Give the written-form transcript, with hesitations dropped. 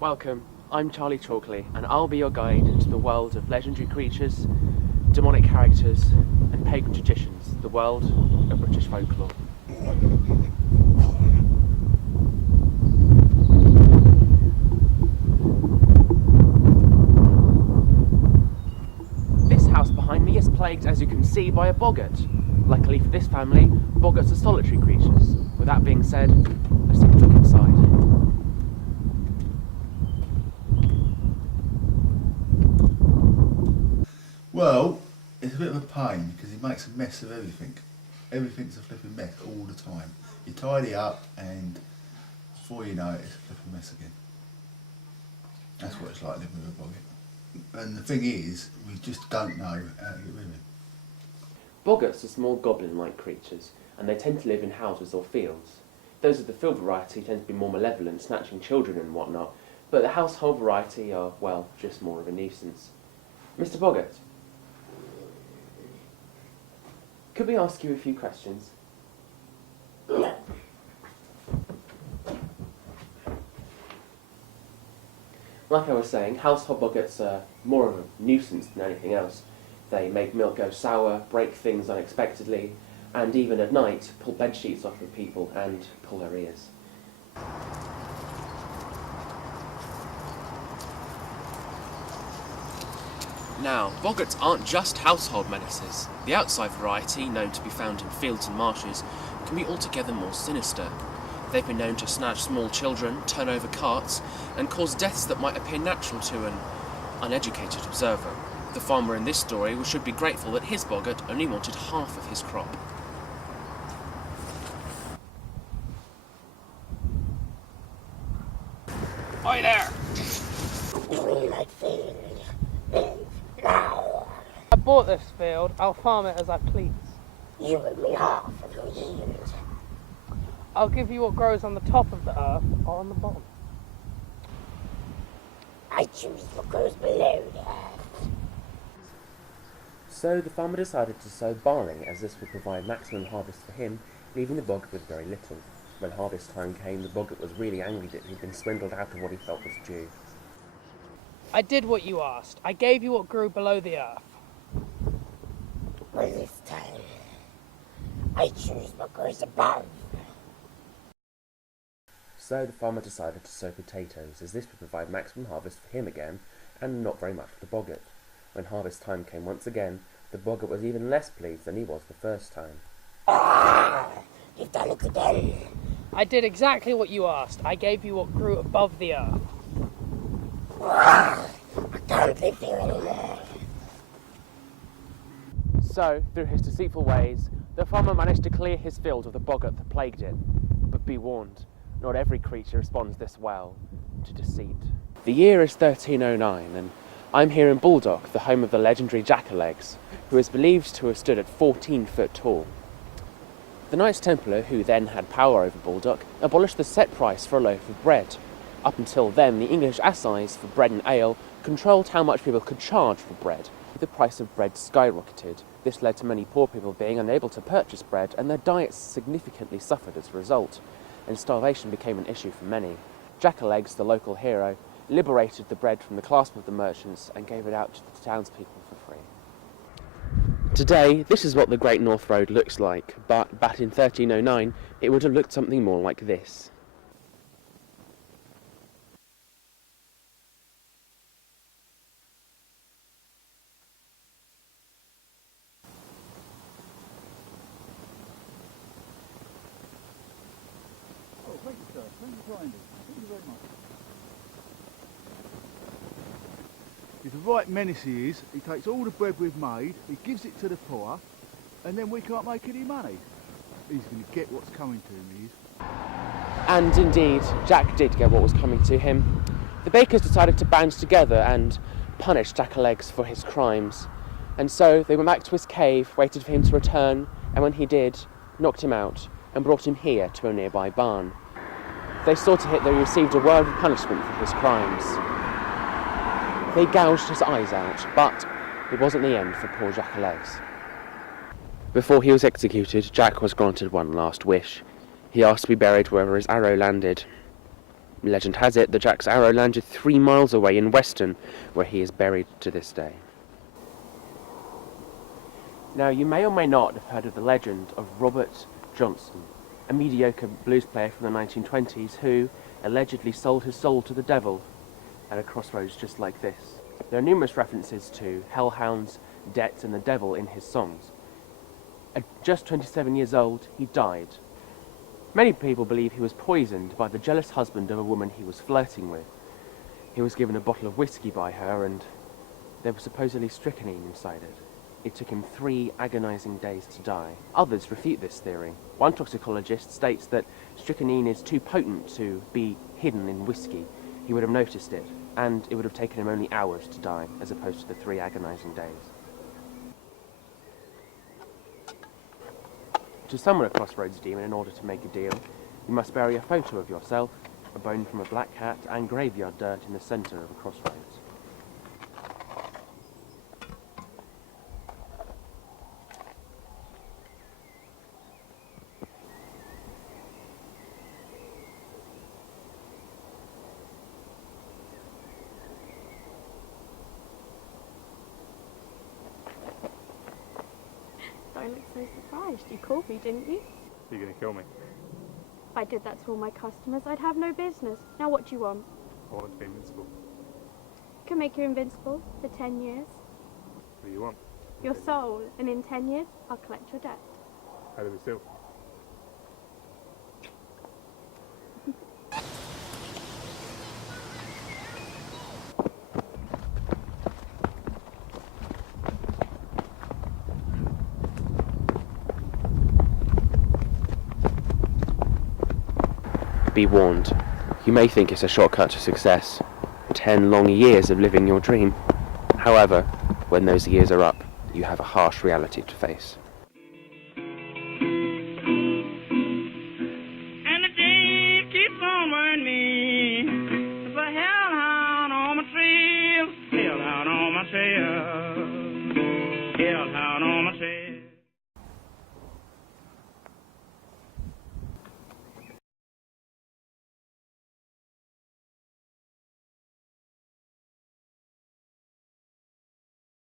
Welcome, I'm Charlie Chalkley, and I'll be your guide into the world of legendary creatures, demonic characters, and pagan traditions, the world of British folklore. This house behind me is plagued, as you can see, by a boggart. Luckily for this family, boggarts are solitary creatures. With that being said, let's take a look inside. Well, it's a bit of a pain because he makes a mess of everything. Everything's a flipping mess all the time. You tidy up and before you know it, it's a flipping mess again. That's what it's like living with a boggart. And the thing is, we just don't know how to get rid of him. Boggarts are small goblin-like creatures, and they tend to live in houses or fields. Those of the field variety tend to be more malevolent, snatching children and whatnot, but the household variety are, well, just more of a nuisance. Mr. Boggart, could we ask you a few questions? Like I was saying, household boggarts are more of a nuisance than anything else. They make milk go sour, break things unexpectedly, and even at night pull bed sheets off of people and pull their ears. Now, boggarts aren't just household menaces. The outside variety, known to be found in fields and marshes, can be altogether more sinister. They've been known to snatch small children, turn over carts, and cause deaths that might appear natural to an uneducated observer. The farmer in this story should be grateful that his boggart only wanted half of his crop. Oi there! I bought this field, I'll farm it as I please. You give me half of your yield. I'll give you what grows on the top of the earth or on the bottom. I choose what grows below the earth. So the farmer decided to sow barley, as this would provide maximum harvest for him, leaving the boggart with very little. When harvest time came, the boggart was really angry that he'd been swindled out of what he felt was due. I did what you asked. I gave you what grew below the earth. Well, this time, I choose what grows above. So the farmer decided to sow potatoes, as this would provide maximum harvest for him again, and not very much for the boggart. When harvest time came once again, the boggart was even less pleased than he was the first time. You've done it again. I did exactly what you asked. I gave you what grew above the earth. I can't live here anymore. So, through his deceitful ways, the farmer managed to clear his field of the boggart that plagued it. But be warned, not every creature responds this well to deceit. The year is 1309, and I'm here in Baldock, the home of the legendary Jackalegs, who is believed to have stood at 14 foot tall. The Knights Templar, who then had power over Baldock, abolished the set price for a loaf of bread. Up until then, the English assize for bread and ale controlled how much people could charge for bread. The price of bread skyrocketed. This led to many poor people being unable to purchase bread, and their diets significantly suffered as a result, and starvation became an issue for many. Jackalegs, the local hero, liberated the bread from the clasp of the merchants and gave it out to the townspeople for free. Today, this is what the Great North Road looks like, but back in 1309, it would have looked something more like this. Thank you, sir. Thank you kindly. Thank you very much. He's a right menace, he is. He takes all the bread we've made, he gives it to the poor, and then we can't make any money. He's going to get what's coming to him, he is. And indeed, Jack did get what was coming to him. The bakers decided to band together and punish Jackalegs for his crimes. And so they went back to his cave, waited for him to return, and when he did, knocked him out and brought him here to a nearby barn. they saw to it that he received a worthy punishment for his crimes. They gouged his eyes out, but it wasn't the end for poor Rachael. Before he was executed, Jack was granted one last wish. He asked to be buried wherever his arrow landed. Legend has it that Jack's arrow landed 3 miles away in Weston, where he is buried to this day. Now, you may or may not have heard of the legend of Robert Johnson, a mediocre blues player from the 1920s who allegedly sold his soul to the devil at a crossroads just like this. There are numerous references to hellhounds, debts and the devil in his songs. At just 27 years old, he died. Many people believe he was poisoned by the jealous husband of a woman he was flirting with. He was given a bottle of whiskey by her and there was supposedly strychnine inside it. It took him 3 agonizing days to die. Others refute this theory. One toxicologist states that strychnine is too potent to be hidden in whiskey. He would have noticed it, and it would have taken him only hours to die, as opposed to the 3 agonizing days. To summon a crossroads demon in order to make a deal, you must bury a photo of yourself, a bone from a black cat, and graveyard dirt in the centre of a crossroads. Don't look so surprised. You called me, didn't you? You're going to kill me. If I did that to all my customers, I'd have no business. Now what do you want? I want to be invincible. Can make you invincible for 10 years. What do you want? Your soul, and in 10 years, I'll collect your debt. How do we steal? Be warned, you may think it's a shortcut to success. 10 long years of living your dream. However, when those years are up, you have a harsh reality to face.